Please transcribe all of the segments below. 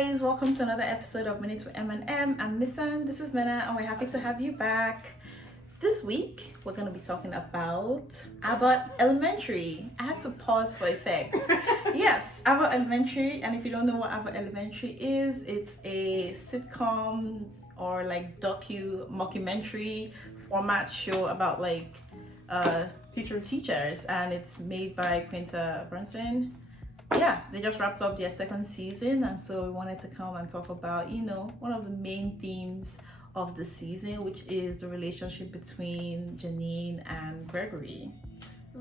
guys, welcome to another episode of Minutes with M&M. I'm Missan, this is Mena, and we're happy to have you back. This week, we're going to be talking about Abbott Elementary. I had to pause for effect. Yes, Abbott Elementary, and if you don't know what Abbott Elementary is, it's a sitcom or like mockumentary format show about like teachers, and it's made by Quinta Brunson. Yeah, they just wrapped up their second season, and so we wanted to come and talk about, one of the main themes of the season, which is the relationship between Janine and Gregory.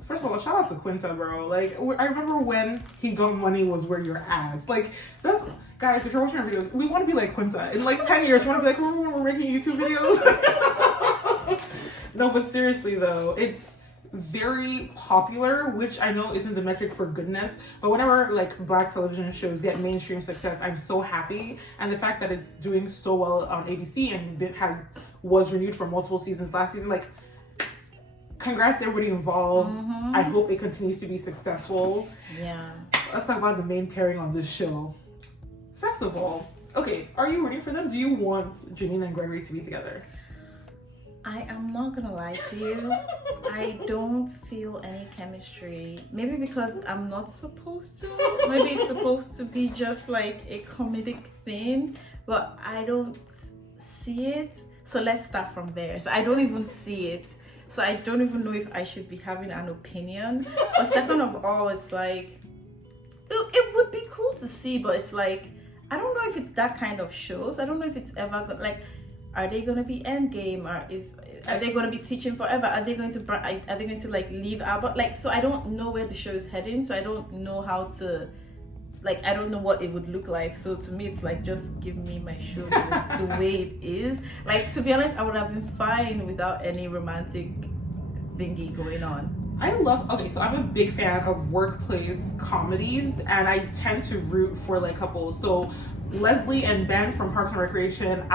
First of all, shout out to Quinta, bro. Like, I remember when He Got Money was where your ass. Like, that's, guys, if you're watching our videos, we want to be like Quinta. In like 10 years, we want to be like, remember when we're making YouTube videos? No, but seriously though, it's very popular, which I know isn't the metric for goodness, but whenever like Black television shows get mainstream success, I'm so happy. And the fact that it's doing so well on ABC and it was renewed for multiple seasons last season, like, congrats to everybody involved. I hope it continues to be successful. Yeah. Let's talk about the main pairing on this show. First of all, okay, are you rooting for them? Do you want Janine and Gregory to be together? I am not gonna lie to you. I don't feel any chemistry. Maybe because I'm not supposed to. Maybe it's supposed to be just like a comedic thing, but I don't see it. So let's start from there. So I don't even see it. So I don't even know if I should be having an opinion. But second of all, it's like, it would be cool to see, but it's like, I don't know if it's that kind of shows. I don't know if it's ever gonna, like, are they going to be endgame, or are they going to be teaching forever? Are they going to like leave Abbott? Like, so I don't know where the show is heading, so I don't know how to, like, I don't know what it would look like. So to me, it's like, just give me my show the way it is. Like, to be honest, I would have been fine without any romantic thingy going on. So I'm a big fan of workplace comedies, and I tend to root for like couples. So Leslie and Ben from Parks and Recreation,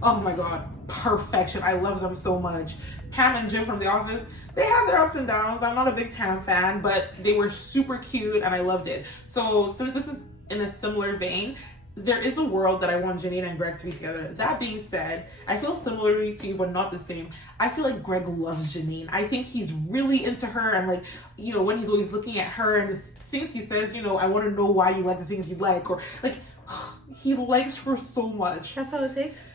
oh my god, perfection. I love them so much. Pam and Jim from The Office, they have their ups and downs. I'm not a big Pam fan, but they were super cute and I loved it. So since this is in a similar vein, there is a world that I want Janine and Greg to be together. That being said, I feel similarly to you, but not the same. I feel like Greg loves Janine. I think he's really into her, and like, when he's always looking at her and the things he says, I want to know why you like the things you like, or like, he likes her so much. That's all it takes?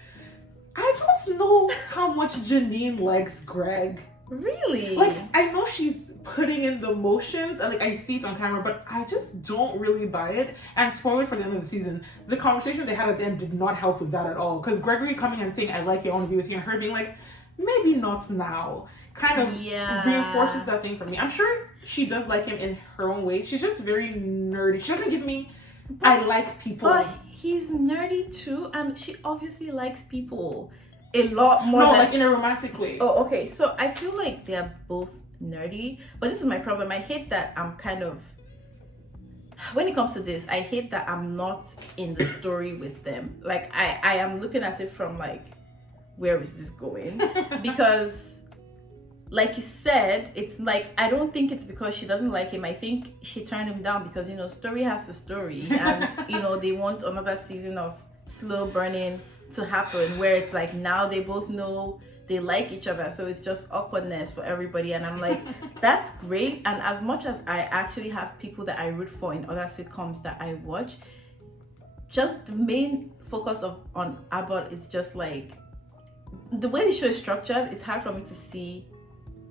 I don't know how much Janine likes Greg. Really? Like, I know she's putting in the motions, and like I see it on camera, but I just don't really buy it. And spoiler for the end of the season, the conversation they had at the end did not help with that at all. Because Gregory coming and saying, I like you, I want to be with you, and her being like, maybe not now, kind of reinforces that thing for me. I'm sure she does like him in her own way. She's just very nerdy. She doesn't give me, I like people. But he's nerdy too, and she obviously likes people a lot more. No, like in a romantic way. Oh, okay. So I feel like they're both nerdy, but this is my problem. I hate that I'm kind of, when it comes to this, I hate that I'm not in the story with them. Like, I am looking at it from like, where is this going? Because like you said, it's like, I don't think it's because she doesn't like him. I think she turned him down because, story has a story, and, they want another season of slow burning to happen, where it's like, now they both know they like each other. So it's just awkwardness for everybody. And I'm like, that's great. And as much as I actually have people that I root for in other sitcoms that I watch, just the main focus on Abbott is just like, the way the show is structured, it's hard for me to see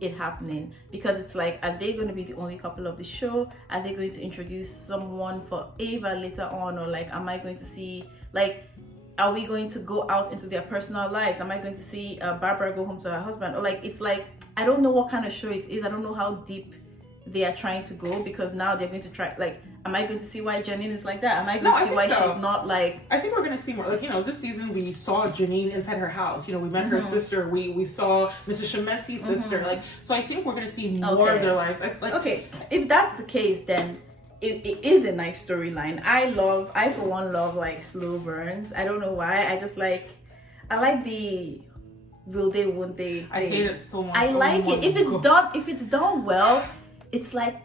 it happening, because it's like, are they going to be the only couple of the show? Are they going to introduce someone for Ava later on? Or like, am I going to see, like, are we going to go out into their personal lives? Am I going to see Barbara go home to her husband? Or like, it's like, I don't know what kind of show it is. I don't know how deep they are trying to go, because now they're going to try, like, am I going to see why Janine is like that? Am I going to see why she's not like... I think we're going to see more. Like, this season we saw Janine inside her house. We met her sister. We saw Mrs. Shementsi's sister. Like, so I think we're going to see more of their lives. Okay, if that's the case, then it is a nice storyline. I for one love like slow burns. I don't know why. I like the will they, won't they. I hate it so much. I like it. If it's done well, it's like,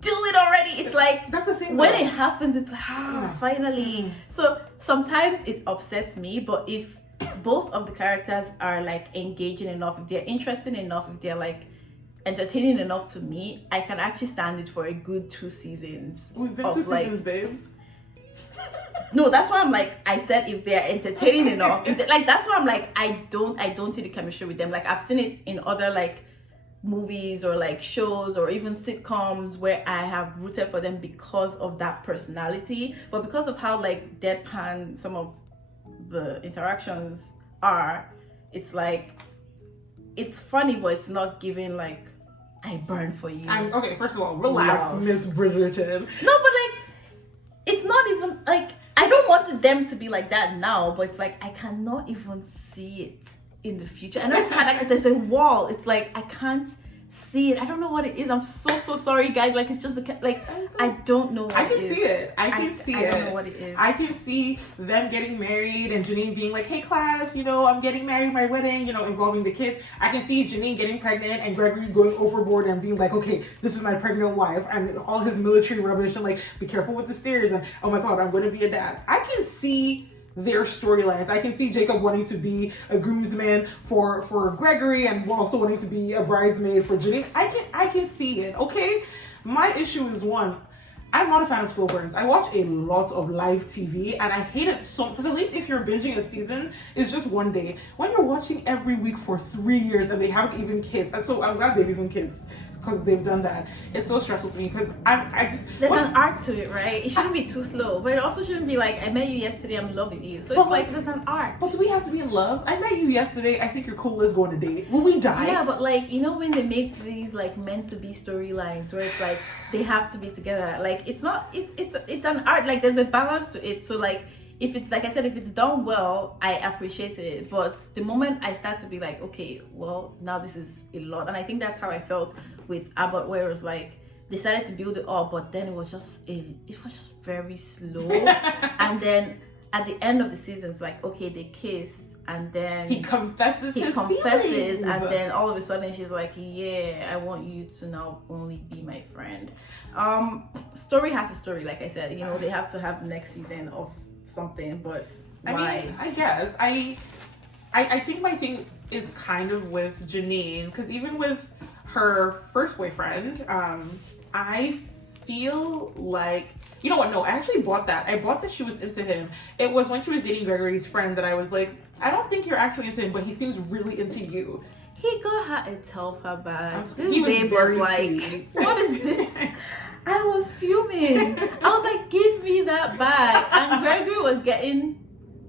do it already. It's like, that's the thing. When though. it happens, it's like, finally. So sometimes it upsets me, but if both of the characters are like engaging enough, if they're interesting enough, if they're like entertaining enough to me, I can actually stand it for a good 2 seasons. We've been 2 seasons, babes. No, that's why I'm like, I said if they're entertaining enough, if they, like, that's why I'm like, I don't see the chemistry with them. Like, I've seen it in other like movies or like shows or even sitcoms where I have rooted for them because of that personality, but because of how like deadpan some of the interactions are, it's like, it's funny, but it's not giving like, I burn for you. Okay, first of all, relax, Miss Bridgerton. No, but like, it's not even like, I don't want them to be like that now, but it's like, I cannot even see it in the future. And it's kind of, there's a wall. It's like, I can't see it. I don't know what it is. I'm so sorry, guys. Like, it's just like, I don't know what I can it is. see it. I can see it. I don't know what it is. I can see them getting married and Janine being like, hey class, you know, I'm getting married, my wedding, you know, involving the kids. I can see Janine getting pregnant and Gregory going overboard and being like, okay, this is my pregnant wife, and all his military rubbish and like, be careful with the stairs, and oh my god, I'm going to be a dad. I can see their storylines. I can see Jacob wanting to be a groomsman for Gregory and also wanting to be a bridesmaid for Janine. I can see it, okay? My issue is one, I'm not a fan of slow burns. I watch a lot of live TV and I hate it so, because at least if you're binging a season, it's just one day. When you're watching every week for 3 years and they haven't even kissed, and so I'm glad they've even kissed, because they've done that. It's so stressful to me because there's an arc to it, right? It shouldn't be too slow, but it also shouldn't be like, I met you yesterday, I'm in love with you. So it's like, there's an arc. But do we have to be in love? I met you yesterday, I think you're cool, let's go on a date. Will we die? Yeah, but like, you know when they make these like meant to be storylines where it's like they have to be together, like it's not, it's an art, like there's a balance to it. So like, if it's, like I said, if it's done well, I appreciate it. But the moment I start to be like, okay, well, now this is a lot. And I think that's how I felt with Abbott, where it was like, they started to build it up, but then it was just very slow. And then at the end of the season, it's like, okay, they kissed, and then he confesses his feelings. And then all of a sudden she's like, yeah, I want you to now only be my friend. Story has a story, like I said, you know, they have to have the next season of something, but why? I mean, I guess I think my thing is kind of with Janine, because even with her first boyfriend, I feel like, you know what, no, I actually bought that. I bought that she was into him. It was when she was dating Gregory's friend that I was like, I don't think you're actually into him, but he seems really into you. He got her a telfa bag. This he babe was like, sweet. what is this? I was fuming. I was like, give me that bag. And Gregory was getting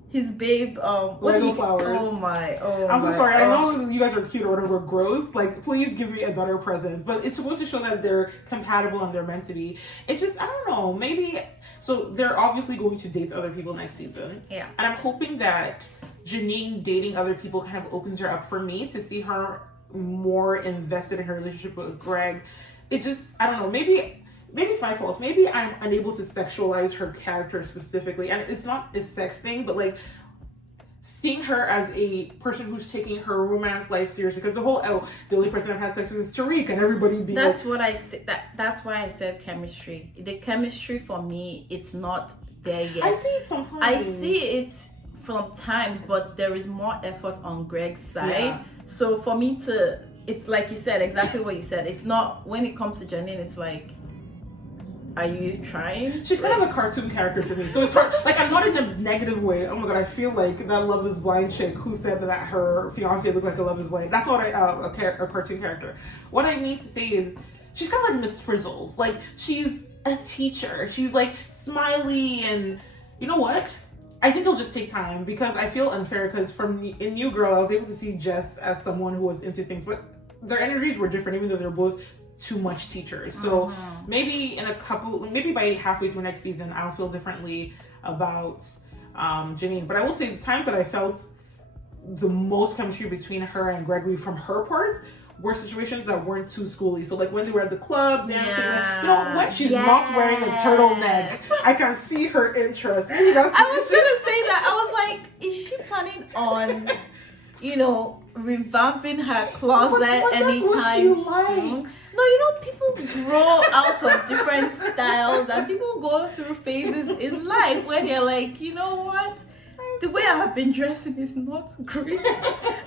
his babe Lego flowers. Oh my. I'm so sorry. I know you guys are cute or whatever, gross. Like, please give me a better present. But it's supposed to show that they're compatible and they're meant to be. It's just, I don't know, maybe. So they're obviously going to date other people next season. Yeah. And I'm hoping that Janine dating other people kind of opens her up for me to see her more invested in her relationship with Greg. It just, I don't know, maybe it's my fault. Maybe I'm unable to sexualize her character specifically. And it's not a sex thing, but like seeing her as a person who's taking her romance life seriously. Because the whole, the only person I've had sex with is Tariq, and everybody being that's what I said. That's why I said chemistry. The chemistry for me, it's not there yet. I see it sometimes. I see it from times, but there is more effort on Greg's side. Yeah. So for me to, it's like you said, exactly what you said. It's not, when it comes to Janine, it's like, are you trying? She's kind of a cartoon character to me, so it's hard. Like, I'm not in a negative way. Oh my god, I feel like that Love Is Blind chick who said that her fiance looked like a Love Is Blind. That's not a cartoon character. What I mean to say is, she's kind of like Miss Frizzles. Like, she's a teacher. She's like smiley, and you know what? I think it'll just take time, because I feel unfair, because in New Girl, I was able to see Jess as someone who was into things, but their energies were different, even though they're both too much teachers. So maybe maybe by halfway through next season, I'll feel differently about Janine. But I will say the times that I felt the most chemistry between her and Gregory from her parts were situations that weren't too schooly. So like when they were at the club dancing, like, you know, when she's not wearing a turtleneck, I can see her interest. Maybe I was gonna say that. I was like, is she planning on revamping her closet But that's what she anytime soon. likes. No, people grow out of different styles and people go through phases in life where they're like, you know what? The way I have been dressing is not great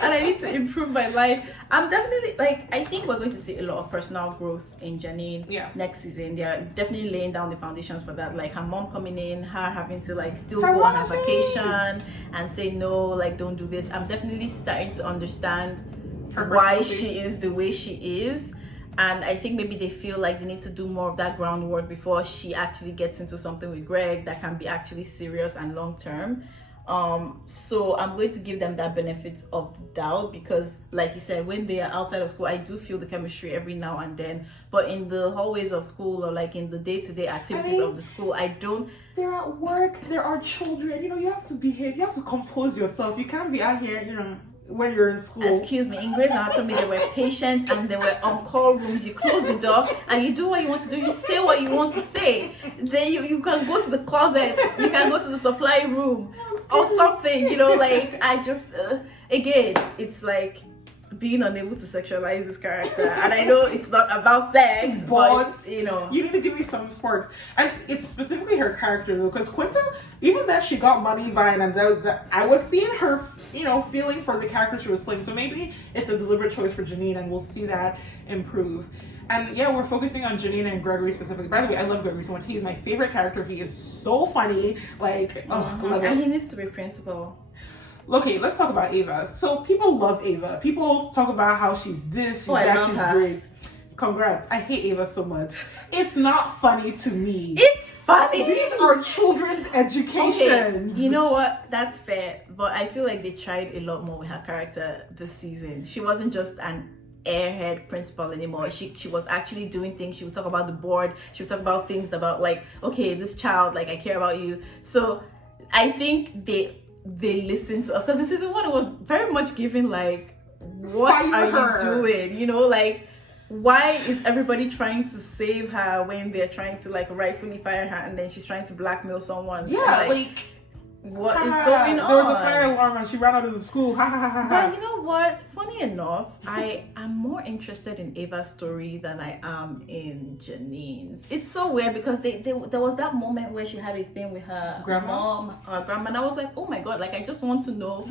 and I need to improve my life. I'm definitely I think we're going to see a lot of personal growth in Janine next season. They're definitely laying down the foundations for that. Like her mom coming in, her having to still go on a vacation and say no, don't do this. I'm definitely starting to understand why she is the way she is. And I think maybe they feel like they need to do more of that groundwork before she actually gets into something with Greg that can be actually serious and long term. So I'm going to give them that benefit of the doubt because, like you said, when they are outside of school, I do feel the chemistry every now and then. But in the hallways of school or in the day-to-day activities of the school, I don't. They're at work. There are children. You have to behave. You have to compose yourself. You can't be out here, when you're in school. Excuse me, in Grey's Anatomy there were patients and there were on-call rooms. You close the door and you do what you want to do. You say what you want to say. Then you can go to the closet. You can go to the supply room or something. I just again, it's being unable to sexualize this character. And I know it's not about sex, but you need to give me some sparks. And it's specifically her character though, because Quinta, even that she got money vine and that I was seeing her, feeling for the character she was playing. So maybe it's a deliberate choice for Janine, and we'll see that improve. And yeah, we're focusing on Janine and Gregory specifically. By the way, I love Gregory so much. He's my favorite character. He is so funny. I love it. And he needs to be principal. Okay, let's talk about Ava. So people love Ava. People talk about how she's this, she's that, she's great. Congrats. I hate Ava so much. It's not funny to me. It's funny. These are children's educations. Okay, you know what? That's fair. But I feel like they tried a lot more with her character this season. She wasn't just an airhead principal anymore. She was actually doing things. She would talk about the board. She would talk about things about okay, this child, I care about you. So I think they listen to us because in season 1 it was very much given what are you doing, why is everybody trying to save her when they're trying to rightfully fire her and then she's trying to blackmail someone? What is going on? There was a fire alarm and she ran out of the school. But you know what? Funny enough, I am more interested in Ava's story than I am in Janine's. It's so weird because there was that moment where she had a thing with her grandma, and I was like, oh my god, I just want to know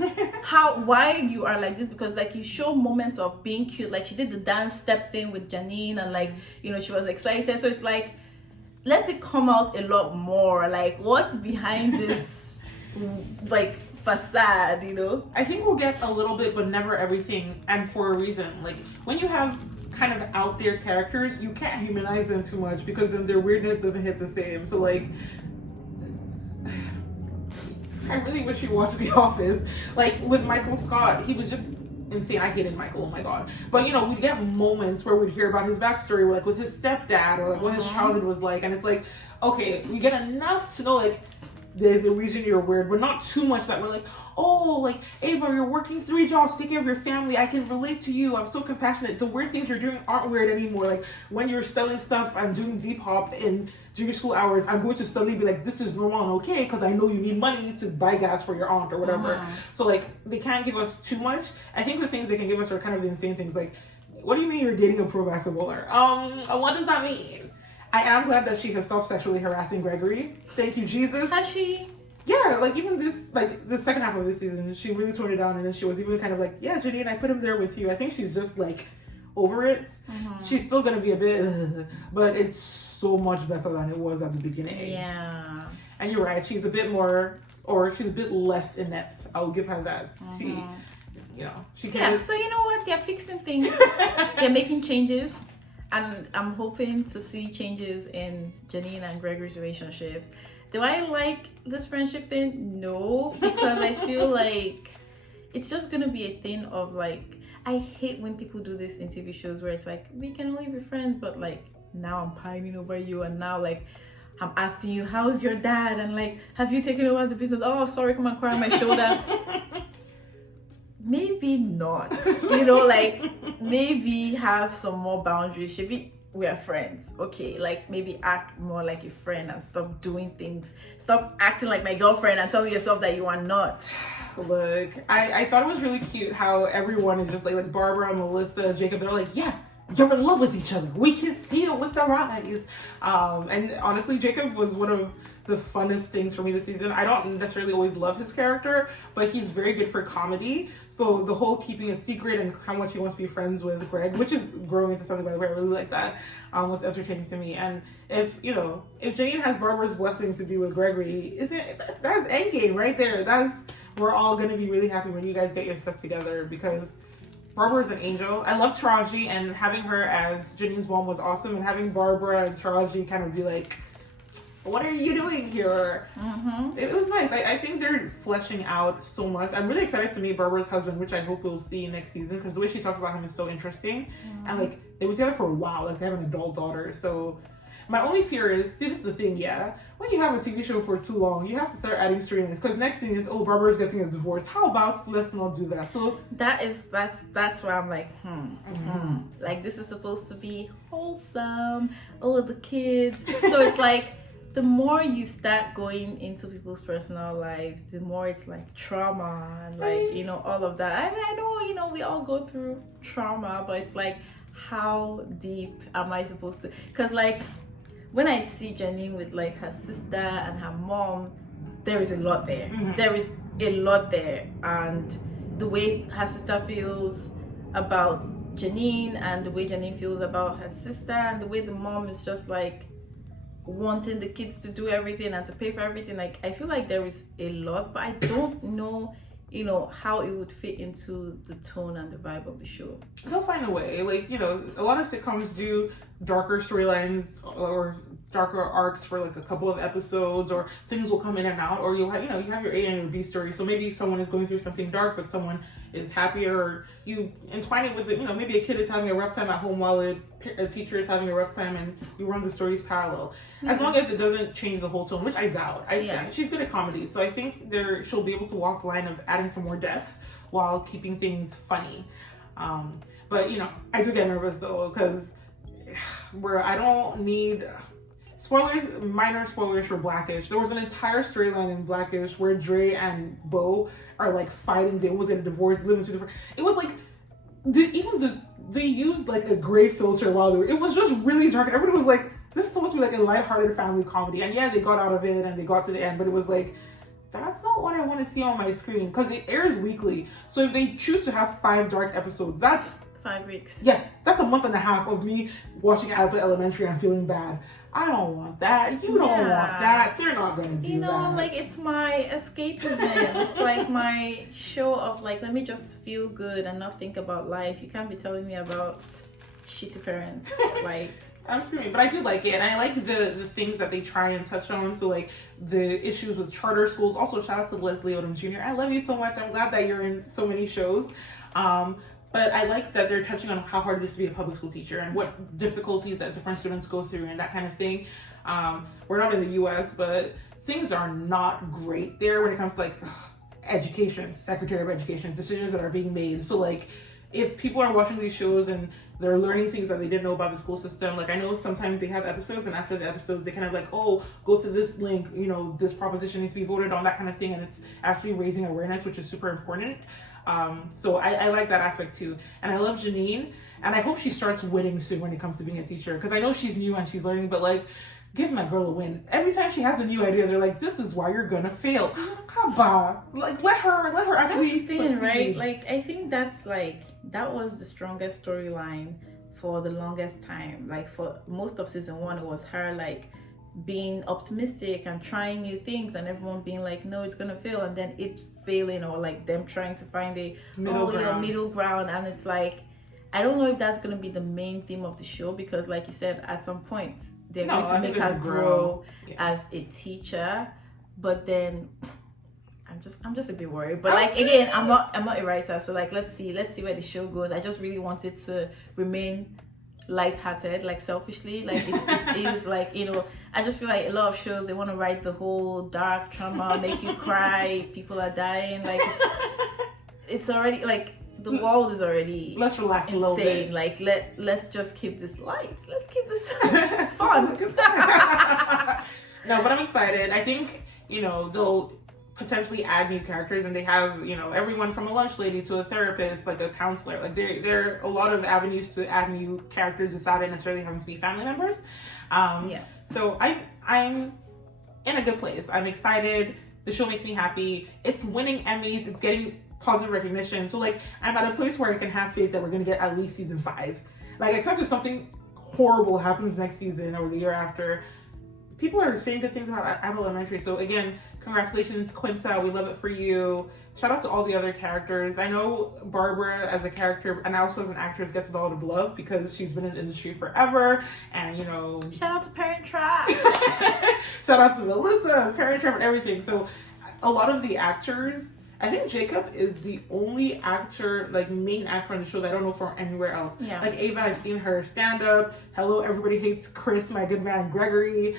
why you are like this, because you show moments of being cute. She did the dance step thing with Janine and she was excited. So it's let it come out a lot more. What's behind this facade, I think we'll get a little bit but never everything, and for a reason. When you have kind of out there characters, you can't humanize them too much because then their weirdness doesn't hit the same. So I really wish you watched The Office. With Michael Scott, he was just insane. I hated Michael, oh my god. But we'd get moments where we'd hear about his backstory, with his stepdad, or what his childhood was like, and it's okay, we get enough to know there's a reason you're weird, but not too much that we're Ava, you're working 3 jobs to take care of your family. I can relate to you. I'm so compassionate. The weird things you're doing aren't weird anymore. When you're selling stuff and doing Depop in junior school hours, I'm going to suddenly be this is normal and okay because I know you need money to buy gas for your aunt or whatever. So they can't give us too much. I think the things they can give us are kind of the insane things. What do you mean you're dating a pro basketballer? What does that mean? I am glad that she has stopped sexually harassing Gregory. Thank you, Jesus. Has she? Yeah, even this, the second half of this season, she really toned it down, and then she was even kind of yeah, Janine, I put him there with you. I think she's just over it. She's still gonna be a bit, but it's so much better than it was at the beginning. Yeah. And you're right, she's a bit more, or she's a bit less inept. I'll give her that. She can. Yeah. So you know what? They're fixing things. They're making changes. And I'm hoping to see changes in Janine and Gregory's relationships. Do I like this friendship thing? No, because I feel it's just gonna be a thing of I hate when people do this in TV shows where it's we can only be friends, but now I'm pining over you, and now I'm asking you, how's your dad? And have you taken over the business? Oh, sorry, come and cry on my shoulder. Maybe not, maybe have some more boundaries. we are friends. Okay, like maybe act more like a friend and stop doing things. Stop acting like my girlfriend and telling yourself that you are not. Look, I thought it was really cute how everyone is just like Barbara, Melissa, Jacob, they're like, yeah, you're in love with each other. We can feel with our eyes. And honestly, Jacob was one of the funnest things for me this season. I don't necessarily always love his character, but he's very good for comedy. So the whole keeping a secret and how much he wants to be friends with Greg, which is growing into something, by the way, I really like that, was entertaining to me. And if Janine has Barbara's blessing to be with Gregory, that's endgame right there. We're all gonna be really happy when you guys get your stuff together, because Barbara's an angel. I love Taraji, and having her as Janine's mom was awesome, and having Barbara and Taraji kind of be like, what are you doing here? Mm-hmm. It was nice. I think they're fleshing out so much. I'm really excited to meet Barbara's husband, which I hope we'll see next season, because the way she talks about him is so interesting. Mm-hmm. And like, they were together for a while. Like, they have an adult daughter. So my only fear is, see, this is the thing, yeah. When you have a TV show for too long, you have to start adding storylines. Because next thing is, oh, Barbara's getting a divorce. How about let's not do that? So that's where I'm like, like, this is supposed to be wholesome. Oh, the kids. So it's like, the more you start going into people's personal lives, the more it's like trauma and like, all of that. And I know, we all go through trauma, but it's like, how deep am I supposed to? Because like, when I see Janine with like her sister and her mom, there is a lot there. Mm-hmm. There is a lot there. And the way her sister feels about Janine, and the way Janine feels about her sister, and the way the mom is just like wanting the kids to do everything and to pay for everything, like, I feel like there is a lot, but I don't know how it would fit into the tone and the vibe of the show. They'll find a way. Like, a lot of sitcoms do darker storylines or darker arcs for like a couple of episodes, or things will come in and out, or you'll have, you have your A and your B story. So maybe someone is going through something dark, but someone is happier, or you entwine it with it. Maybe a kid is having a rough time at home while a teacher is having a rough time, and you run the stories parallel. As long as it doesn't change the whole tone, which I doubt. She's good at comedy, so I think she'll be able to walk the line of adding some more depth while keeping things funny. But I do get nervous though, because I don't need spoilers, minor spoilers for Blackish. There was an entire storyline in Blackish where Dre and Bo are like fighting. They almost get a divorce, living two different. It was like they used like a gray filter while it was just really dark, and everybody was like, this is supposed to be like a lighthearted family comedy. And yeah, they got out of it and they got to the end, but it was like, that's not what I want to see on my screen, because it airs weekly. So if they choose to have 5 dark episodes, that's 5 weeks. Yeah, that's a month and a half of me watching Abbott Elementary and feeling bad. I don't want that. You don't want that. They're not gonna do that. Like, it's my escapism. It's like my show of like, let me just feel good and not think about life. You can't be telling me about shitty parents. Like, I'm screaming, but I do like it, and I like the things that they try and touch on. So like the issues with charter schools. Also, shout out to Leslie Odom Jr. I love you so much. I'm glad that you're in so many shows. But I like that they're touching on how hard it is to be a public school teacher and what difficulties that different students go through and that kind of thing. We're not in the U.S., but things are not great there when it comes to like education, Secretary of Education, decisions that are being made. So like, if people are watching these shows and they're learning things that they didn't know about the school system, like I know sometimes they have episodes, and after the episodes they kind of like, oh, go to this link, this proposition needs to be voted on, that kind of thing, and it's actually raising awareness, which is super important. So I like that aspect too. And I love Janine, and I hope she starts winning soon when it comes to being a teacher, because I know she's new and she's learning, but like, give my girl a win. Every time she has a new idea, they're like, this is why you're gonna fail. Kaba. Like, let her actually that's the thing, right? Like, I think that was the strongest storyline for the longest time. Like, for most of season 1, it was her like being optimistic and trying new things, and everyone being like, no, it's gonna fail, and then it failing, or like them trying to find a middle ground. And it's like, I don't know if that's gonna be the main theme of the show, because like you said, at some point they're going to make her grow as a teacher, but then I'm just a bit worried. But like, again, I'm not a writer, so like, let's see where the show goes. I just really want it to remain lighthearted, like selfishly, like it is like, I just feel like a lot of shows, they want to write the whole dark trauma, make you cry, people are dying, like it's already like, the world is already let's relax a little insane. bit. Like let's just keep this light. Let's keep this fun. No, but I'm excited. I think, they'll potentially add new characters, and they have, everyone from a lunch lady to a therapist, like a counselor. Like there are a lot of avenues to add new characters without it necessarily having to be family members. So I'm in a good place. I'm excited. The show makes me happy. It's winning Emmys. It's getting positive recognition. So like I'm at a place where I can have faith that we're gonna get at least season 5. Like except if something horrible happens next season or the year after. People are saying good things about Abbott Elementary. So again, congratulations, Quinta. We love it for you. Shout out to all the other characters. I know Barbara as a character and also as an actress gets a lot of love because she's been in the industry forever. And shout out to Parent Trap. Shout out to Melissa, Parent Trap, and everything. So a lot of the actors, I think Jacob is the only actor, like main actor on the show that I don't know from anywhere else. Yeah. Like Ava, I've seen her stand up. Hello, Everybody Hates Chris, my good man Gregory.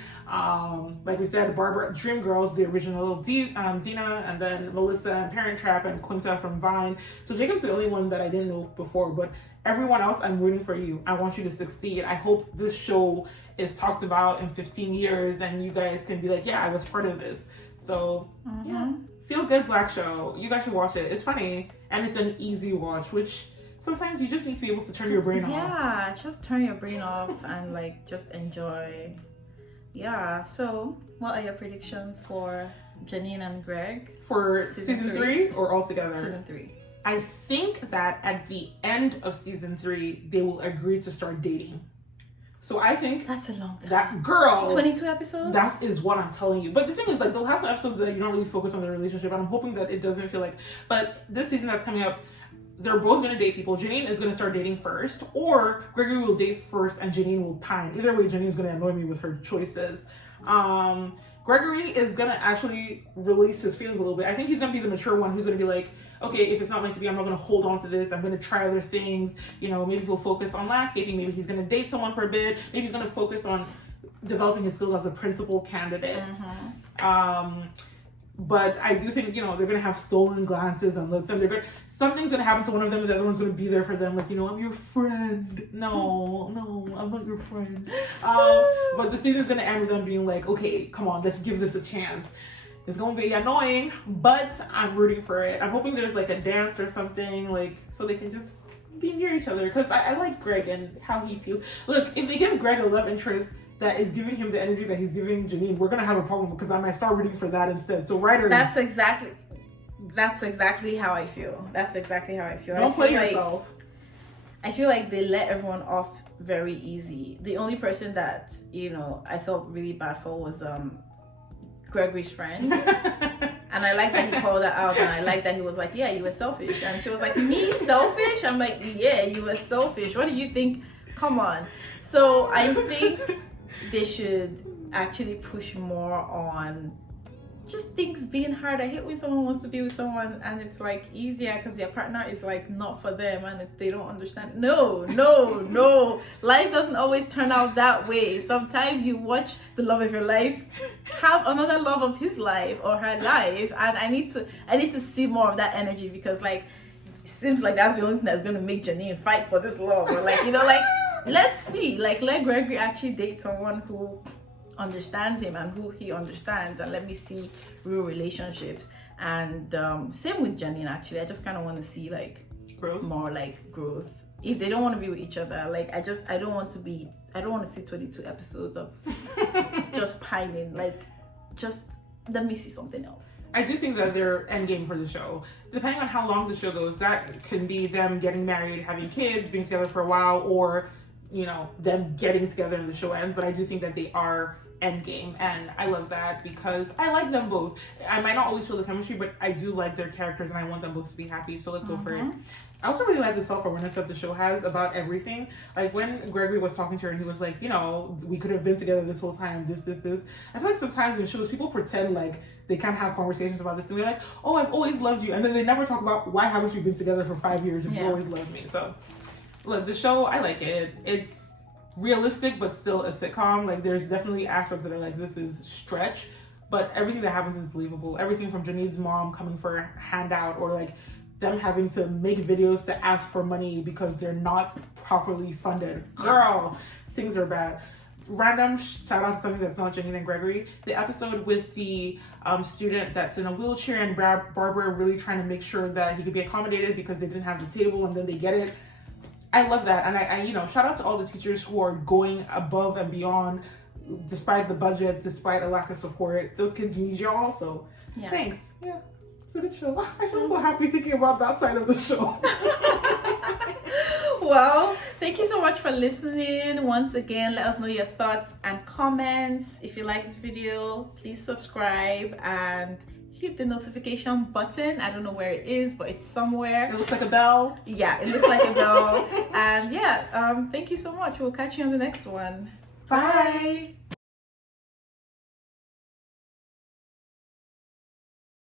Like we said, Barbara, Dreamgirls, the original Dina, and then Melissa and Parent Trap and Quinta from Vine. So Jacob's the only one that I didn't know before, but everyone else, I'm rooting for you. I want you to succeed. I hope this show is talked about in 15 years and you guys can be like, yeah, I was part of this. So yeah. Feel good Black show. You guys should watch it. It's funny and it's an easy watch, which sometimes you just need to be able to turn your brain off. Yeah, just turn your brain off and like just enjoy. Yeah. So, what are your predictions for Janine and Greg for season 3 or altogether? Season 3. I think that at the end of season 3, they will agree to start dating. So I think that's a long time. That girl, 22 episodes. That is what I'm telling you. But the thing is, like, they'll have some episodes that you don't really focus on their relationship, and I'm hoping that it doesn't feel like. But this season that's coming up, they're both gonna date people. Janine is gonna start dating first, or Gregory will date first, and Janine will pine. Either way, Janine's gonna annoy me with her choices. Gregory is gonna actually release his feelings a little bit. I think he's gonna be the mature one who's gonna be like, okay, if it's not meant to be, I'm not gonna hold on to this. I'm gonna try other things. Maybe he'll focus on landscaping. Maybe he's gonna date someone for a bit. Maybe he's gonna focus on developing his skills as a principal candidate. But I do think, they're going to have stolen glances and looks, and something's going to happen to one of them, and the other one's going to be there for them. Like, I'm your friend. No, I'm not your friend. But the season's going to end with them being like, okay, come on, let's give this a chance. It's going to be annoying, but I'm rooting for it. I'm hoping there's like a dance or something, like, so they can just be near each other. Because I like Greg and how he feels. Look, if they give Greg a love interest that is giving him the energy that he's giving Janine, we're gonna have a problem because I might start rooting for that instead. So writers, that's exactly how I feel. Don't play yourself. I feel like they let everyone off very easy. The only person that I felt really bad for was Gregory's friend. And I like that he called her out, and I like that he was like, yeah, you were selfish. And she was like, me selfish? I'm like, yeah, you were selfish. What do you think? Come on. So I think they should actually push more on just things being hard. I hate when someone wants to be with someone and it's like easier because their partner is like not for them and they don't understand. No. Life doesn't always turn out that way. Sometimes you watch the love of your life have another love of his life or her life, and I need to see more of that energy, because like it seems like that's the only thing that's going to make Janine fight for this love, or like let's see, like let Gregory actually date someone who understands him and who he understands, and let me see real relationships. And same with Janine, actually. I just kind of want to see like growth, more like growth. If they don't want to be with each other, like I don't want to see 22 episodes of just pining. Like, just let me see something else. I do think that their endgame for the show, depending on how long the show goes, that can be them getting married, having kids, being together for a while, or them getting together and the show ends. But I do think that they are endgame, and I love that because I like them both. I might not always feel the chemistry, but I do like their characters and I want them both to be happy, so let's go for it. I also really like the self-awareness that the show has about everything. Like when Gregory was talking to her and he was like, we could have been together this whole time, this. I feel like sometimes in shows people pretend like they can't have conversations about this, and they're like, oh, I've always loved you, and then they never talk about why haven't you been together for 5 years if you always loved me. So look, the show, I like it. It's realistic, but still a sitcom. Like there's definitely aspects that are like, this is stretch, but everything that happens is believable. Everything from Janine's mom coming for a handout, or like them having to make videos to ask for money because they're not properly funded. Girl, things are bad. Random shout out to something that's not Janine and Gregory. The episode with the student that's in a wheelchair and Barbara really trying to make sure that he could be accommodated because they didn't have the table and then they get it. I love that. And I shout out to all the teachers who are going above and beyond despite the budget, despite a lack of support. Those kids need y'all. So thanks. Yeah. It's a good show. I feel so happy thinking about that side of the show. Well, thank you so much for listening. Once again, let us know your thoughts and comments. If you like this video, please subscribe and hit the notification button. I don't know where it is, but it's somewhere. It looks like a bell. Yeah, it looks like a bell. And thank you so much. We'll catch you on the next one. Bye.